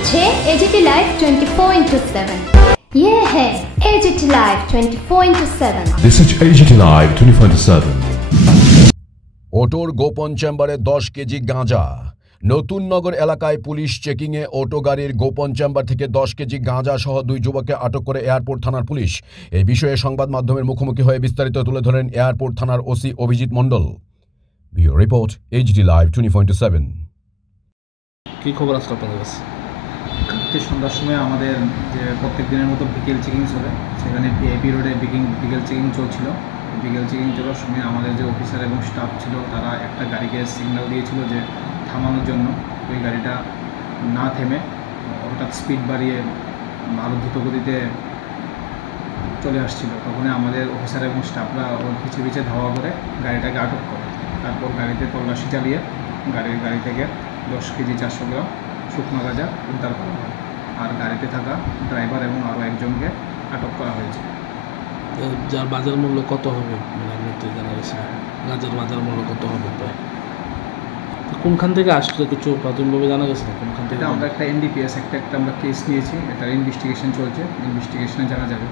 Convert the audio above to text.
হচ্ছে AGT live 24/7। ये है AGT Live 24/7। This is AGT Live 24/7। অটোর গোপন চেম্বারে 10 কেজি গাঁজা। নতুন নগর এলাকায় পুলিশ চেকিংয়ে অটো গাড়ির গোপন চেম্বার থেকে 10 কেজি গাঁজা সহ 2 যুবককে আটক করে এয়ারপোর্ট থানার পুলিশ। এই বিষয়ে সংবাদ মাধ্যমের মুখোমুখি হয়ে বিস্তারিত তুলে ধরেন এয়ারপোর্ট থানার OC Abhijit Mondal. Bureau report AGT Live 24/7। কি খবর আসলে আপনাদের কাছে? কালকে সন্ধ্যার সময় আমাদের যে প্রত্যেক দিনের মতো বিকেল চেকিং চলে, সেখানে ভিআইপি রোডে বিকেল চেকিং চলছিল। বিকেল চেকিং চলার সময় আমাদের যে অফিসার এবং স্টাফ ছিল তারা একটা গাড়িকে সিগন্যাল দিয়েছিল যে থামানোর জন্য। ওই গাড়িটা না থেমে হঠাৎ স্পিড বাড়িয়ে আরও দ্রুত গতিতে চলে আসছিল। তখনই আমাদের অফিসার এবং স্টাফরা ওর পিছিয়ে পিছিয়ে ধাওয়া করে গাড়িটাকে আটক করে। তারপর গাড়িতে তল্লাশি চালিয়ে গাড়ি থেকে 10 কেজি 400 গ্রাম শুকনো গাঁজা উদ্ধার করা হয়। আর গাড়িতে থাকা ড্রাইভার এবং আরও একজনকে আটক করা হয়েছে। যার বাজার মূল্য কত হবে জানা গেছে? গাঁজার বাজার মূল্য কত হবে প্রায়? কোনখান থেকে আসলে কিছু প্রাথমিকভাবে জানা গেছে না? কোনখান থেকে? আমরা একটা NDPS একটা আমরা কেস নিয়েছি, এটার ইনভেস্টিগেশন চলছে, ইনভেস্টিগেশনে জানা যাবে।